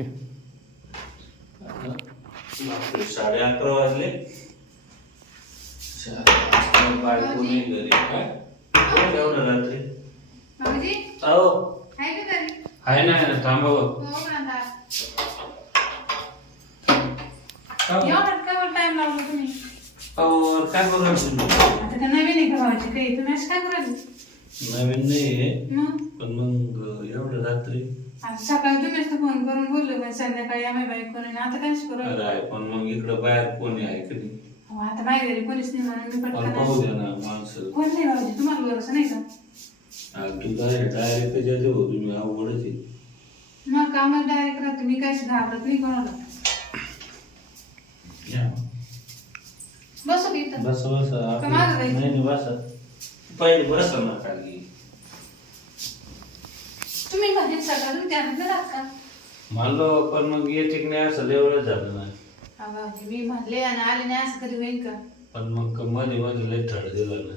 Okay. साडे अकरा वाजले. घरी काय? एवढं रात्री? अहो. आहे ना थांबा हो अहो. काय नवीन आहे का नवीन नाही पण मग एवढं रात्री? आता सकाळी तुम्हीच तर फोन करून बोललो पण संध्याकाळी आम्ही बाईक करून आता काय करू? अरे आहे पण मग इकडं बाहेर कोणी आहे कधी? अहो, आता घरी कोणीच नाही म्हणून मी पण पाहू ना माणसं. कोण नाही भाऊजी तुम्हाला भरोसा नाही का? हा, तू काय डायरेक्ट हो तुम्ही अवघडच आहे. मग कामात डायरेक्ट राहतो मी काय घाबरत नाही कोणाला. या. बसू की इथं? बस बस. का मागं जायचं? नाही नाही बस. पहिले बस ना खाली. तुम्ही सकाळ तुम्ही त्यानंतर नाही राहत का? म्हणलो पण मग येते की नाही असं लेवलच झालं ना हा भाऊजी मी म्हणले आणि आले नाही असं कधी होईल का? पण मग मध्ये मध्ये लय थड दिलं ना.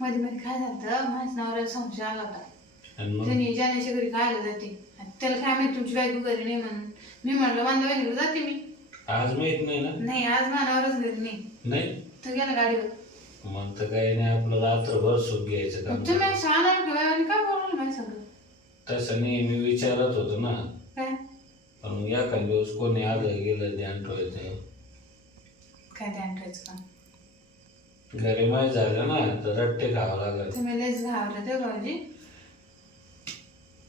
मध्ये मध्ये काय झालं माझ्या नवऱ्याला संशय आला होता. आणि मग? त्यांनी जाण्याच्या घरी खायला जाते. आणि त्याला काय माहिती तुमची बायको घरी नाही म्हणून. मी म्हणलं बहिणीकडे जाते मी. आज माहीत नाही ना? नाही आज मानावरच घरी नाही. नाही? तो गेला गाडीवर. मग तर काही नाही आपलं रात्रभर सुख घ्यायचं काम मग तुम्ही शाळा आणि काय बोलवलं माझ्या सगळं? तसं नाही मी विचारत होतो ना. काय? पण एखाद दिवस कोणी आलं गेलं ध्यान ठेवायचं. काय ध्यान ठेवायचं का? घरी माहीत झालं ना तर रट्टे खावं लागल. तुम्ही लयच घाबरले ते भाऊजी.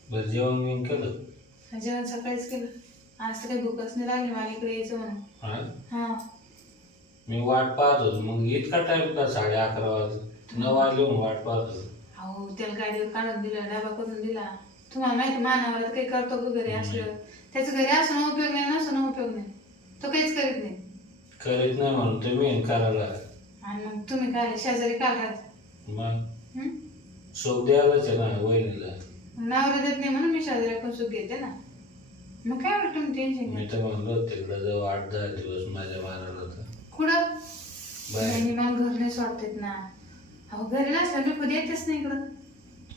बरं जेवण घेऊन केलं? जेवण सकाळीच केलं. आज तर काही भूकच नाही लागली मला इकडे यायचं म्हणून. हा? हा. मी वाट पाहत होतो. मग इतका टाइम का साडे अकरा वाज नऊ वाजले म्हणून वाट पाहत होतो. अहो त्याला गाडीवर काढून दिला डबा करून दिला. तुम्हाला माहिती मानावर काही करतो का घरी असलं त्याचं घरी असणं उपयोग नाही नसणं उपयोग नाही. तो काहीच करीत नाही. करीत नाही म्हणून ते मेन करायला आणि मग तुम्ही काय शेजारी का राहत? मग? शोक द्यायलाच आहे ना वहिनीला. नवरा देत नाही म्हणून मी शेजारी पण सुख घेते ना. मग काय वाटतं तुम्ही टेन्शन मी तर म्हणलो तिकडं जाऊ आठ दहा दिवस माझ्या मारायला तर. कुठं? बाय नाही मला घर नाही सोडतात ना. अहो घरी नसलं मी कधी येतेच नाही इकडं.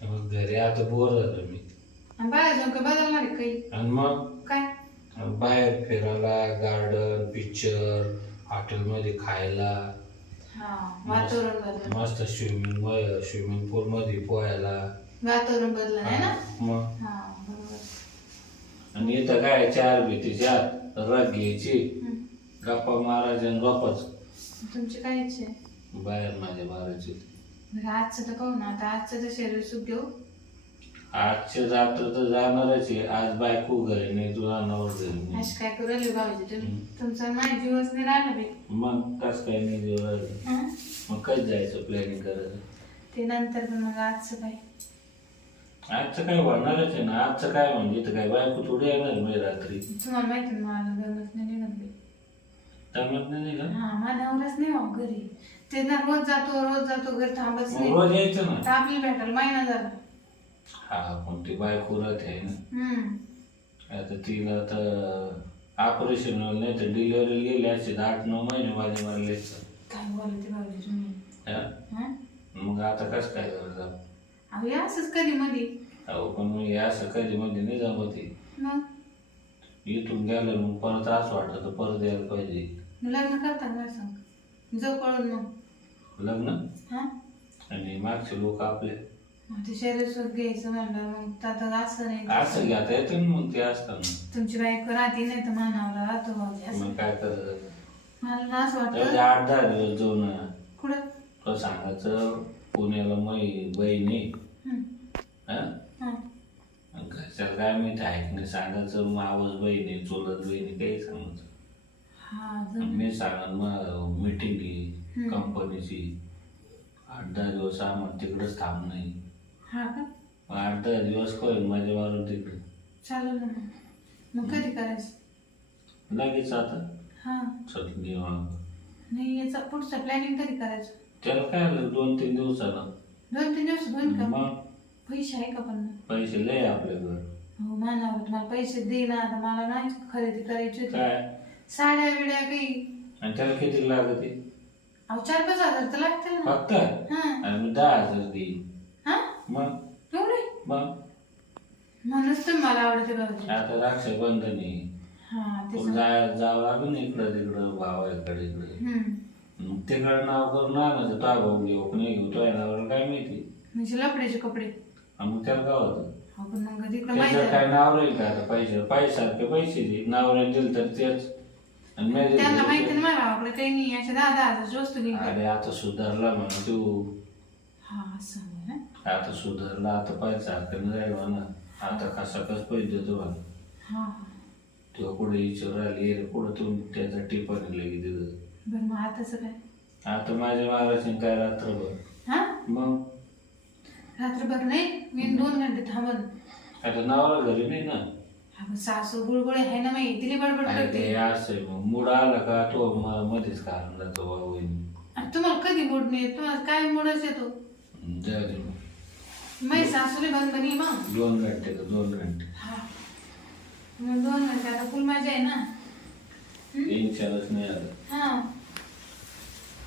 मग घरी आता बोर झालो मी. आणि बाहेर जाऊन काय बदलणार आहे काही आणि मग? काय? बाहेर फिरायला गार्डन पिक्चर हॉटेलमध्ये खायला. हा वातावरण बदललं. मस्त स्विमिंग स्विमिंग पूल मध्ये पोहायला. वातावरण बदललं नाही ना? मग? हा बरोबर. आणि इथं काय चार भीतीच्या रग घ्यायची. हम्म. गप्पा मारायच्या आणि गप्पाच. तुमची काय इच्छा आहे? बाहेर माझ्या मारायची बरं आजचं तर पाहू ना आता आजचं तर शरीर सुख घेऊ. आजचे रात्र तर जाणारच आहे. आज बायको घरी नाही तुला नवर घरी नाही. काय करू राहिले भाऊजी? तुम्ही. तुमचा माझ्या जीवच नाही राहिला बाई. मग कस काय नाही हं? मग कधी जायचं प्लॅनिंग करायचं? ते नंतर पण मग आजचं काय आजचं काय होणारच आहे ना. आजचं काय म्हणजे इथं काय बायको थोडी येणार मी रात्री. तुम्हाला माहिती ना मला गरज नाही निघत बाई. जमत नाही का हा मानावरच नाही हो घरी. ते ना रोज जातो रोज जातो घरी मग नाही. रोज यायचं ना? आपल्याला भेटायला महिना झाला. हा पण ती बायको राहते आहे ना. हम्म. आता तिला तर ऑपरेशन नाही तर डिलिव्हरी गेली असते तर आठ नऊ महिने माझे मारले काय बोलते भाऊजी तुम्ही? हं? मग आता कसं काय अहो हे असंच कधी मधी. अहो पण मग असं कधी मध्ये नाही जमत. मग? इथून गेलं मग परत असं वाटतं तर परत यायला पाहिजे. लग्न करता सांग. जाऊ पळून मग. लग्न? हा? आणि मागचे लोक आपले. ते शरीर घ्यायचं म्हणलं मग आता असं नाही असं घेता येते ना मग ते असताना तुमची बायको राहते नाही तर मानावला राहतो भाऊजी असं मग काय करायचं मला ना असं त्याचे वाटतं आठ दहा दिवस जाऊन कुठं? तो सांगायचं पुण्याला मै बहिणी हं, हा? हं. आणि घरच्याला काय माहिती आहे? नाही सांगायचं मावस बहिणी चुलत बहिणी काही सांगायचं. हा मी सांगा मग मीटिंग घे हम्म. कंपनीची आठ दहा दिवस आम्हाला तिकडंच थांब नाही हा का? आठ दहा दिवस करेल माझ्या मारून तिकडे. चालेल ना मग. मग कधी करायचं? लगेच आता. हा. चल निवांत. नाही याचा पुढचं प्लॅनिंग कधी करायचं? त्याला काय आलं? दोन तीन दिवसानं दोन तीन दिवस होईल का? मग? पैसे आहे का पण? पैसे लय आपल्याकडं हो मानावर तुम्हाला पैसे दे ना आता मला नाही खरेदी करायची होती. काय? साड्या बिड्या काही. आणि त्याला किती लागते अहो चार पाच हजार तर लागतील ना. फक्त? हा. आणि मी दहा हजार देईन. हा मग? एवढे? मग? म्हणूनच तुम्ही मला आवडते भाऊजी आता रक्षाबंधन आहे. हा जाय जावं लागेल ना इकडं तिकडं भावाकडे इकडे हम्म. मग तिकडं नाव करून आणायचं तो भाऊ घेऊ की नाही घेऊ तो नावाला काय माहिती? म्हणजे लपड्याचे कपडे. आणि मग त्याला काय होतं? हा पण मग तिकडे माहिती त्याचं काय आहे. नाव राहील का? आता पैसे पैसे सारखे पैसे दे. नाव राहील दिलं तर तेच. आणि नाही दिलं त्यांना तर माहिती ते- ना माझ्या भावाकडे काही नाही. अशा दहा दहा हजारची वस्तू घेऊन अरे आता सुधारला म्हणून तू. हा असं आहे ना? आता सुधारला आता सारखं नाही राहिला ना आता कसा कस पैसे देतो म्हणा हा. तुला कुठे विचार राहिली रे कुठं तू त्याचा टिपा लगे दिलं. बरं मग आताच काय? आता माझ्या महाराष्ट्रीयन काय रात्रभर? हा? मग? रात्रभर नाही? मी दोन घंटे थांबन. आता नावाला घरी नाही ना? हा सासू गुळगुळे आहे ना माहिती तिला बडबड अरे करते. ते असं आहे मग. मूड आला का तो म- मध्येच कारण जातो बाबू आणि तुम्हाला कधी मूड नाही तुम्हाला काय मूडच येतो? जाऊ दे माझी सासूले बंद बनी मग? दोन घंटे का दोन घंटे. हा. मग दोन घंटे आता फुल मजा आहे ना? टेन्शनच नाही आलं. हा.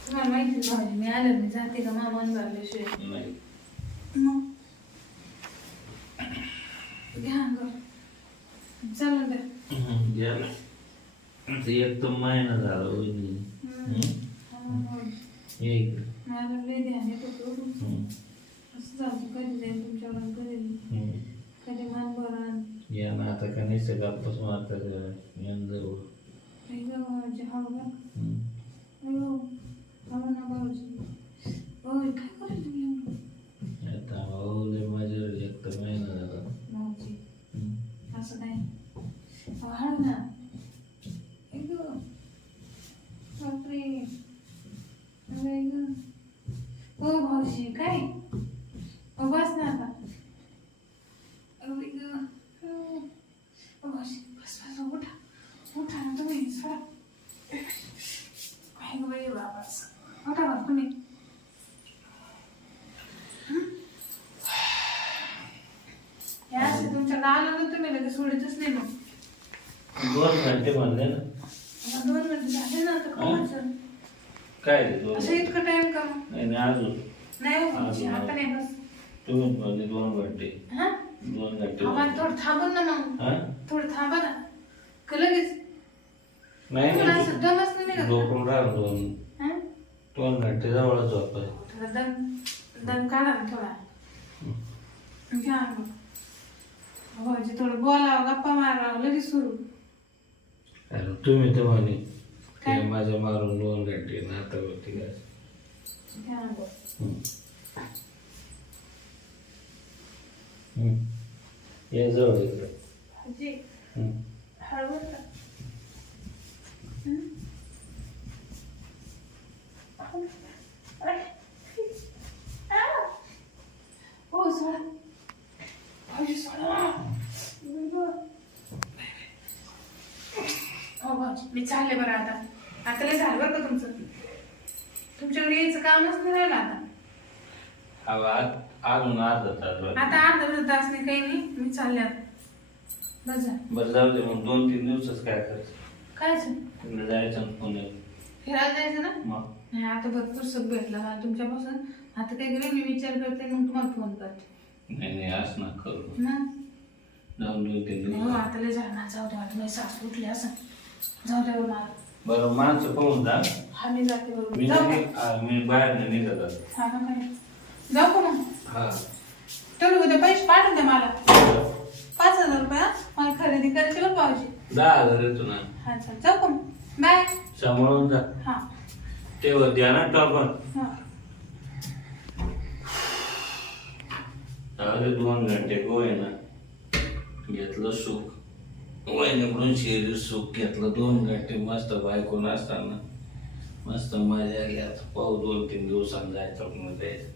तुम्हाला माहिती आहे भाऊजी मी आलं मी जाते का? मामा भरल्याशिवाय नाही. मग? घ्या अंगावर. चालेल द्या गेला आता एक तर महिना झाला वहिनी. हा, भाऊजी. ये इकडे. मला लय ध्यान येत होतं. हम्म. कधी जाईल तुमच्यावर कधी हम्म. कधी मान बरं या ना आता का नाही सगळं गप्पाच मारतात यान जवळ हम्म. अयो हवं ना भाऊजी होय काय करायचं तुम्ही एवढं? आता भाऊ लय माझ्यावर एक तर महिना झाला भाऊजी हम्म. असं नाही अहो, ना ऐ बापरे अरे गं. हो भाऊजी काय अहो, बस ना आता अरे गं. हो. अहो, भाऊजी बस बस उठा उठा ना तुम्ही सोडा काय गं बाई बाबा असं. उठा तुम्ही हे तुमच्या गावाला तुम्ही लगेच सोडतच नाही मग दोन घंटे म्हणले ना आता दोन मिनिटं झाले ना आता कमाचं काय रे दोन असं इतकं टाइम का? नाही नाही अजून नाही हो भाऊजी, आता नाही बस तुम्ही म्हणले दोन घंटे हा दोन घंटे आम्हाला थोडं थांबून ना मग हा थोडं थांबा ना का लगेच नाही तुम्हाला असं दमच नाही निघत झोपून राहा दोन दोन घंटे जवळ झोपाय थोडा दम दम काढा ना थोडा घ्या मग भाऊजी थोडं बोलावं गप्पा मारावं लगेच सुरू अरे तुम्ही तर म्हणे काय? ते माझ्या मारून दोन घंटे ना आता होती काय घ्या मग हम्म. हम्म. ये जवळ इकडे. हळू हं? हो सोडा भाऊजी सोडा हो भाऊजी मी चालले बरं आता आता लय झालं बरं का तुमचं तुमच्याकडे यायचं कामच नाही राहिलं आता अजून अर्धा तास बाकी. आता अर्धा तास नाही काही नाही मी चालले आता बस झालं. बरं जाऊ दे मग दोन तीन दिवसच काय करायचं काय झालं? तिकडे जायचं पुण्यात फिरायला जायचं ना? मग. नाही आता भरपूर सुख भेटलं मला तुमच्यापासून. आता करेन मी विचार करते मग तुम्हाला फोन करते. नाही नाही असं ना करू. ना? जाऊन दोन तीन नाही हो दिवस आता लय झालं ना जाऊ दे आता. माझी सासू उठली असं. जाऊ दे बरं मला बरं माणसं पाहून जा. हा मी जाते बरोबर मी जाऊ नाही का? आ, मी बाहेर नाही निघत आता. हा का काय जाऊ का मग? हा. तेवढे उद्या पैसे पाठवून द्या मला. पाच हजार रुपये हा? मला खरेदी करायची बरं पाहिजे दहा हजार येतो ना. हा चल. जाऊ का मग? बाय. सांभाळून जा. हा. तेव्हा द्या ना टॉपर हा. अरे दोन घंटे. ना. घेतलं सुख. वहिनीकडून शरीर सुख घेतलं. दोन घंटे मस्त बायको असताना मस्त मजा आता पाहू दोन तीन दिवसांनी जायचं जायचं.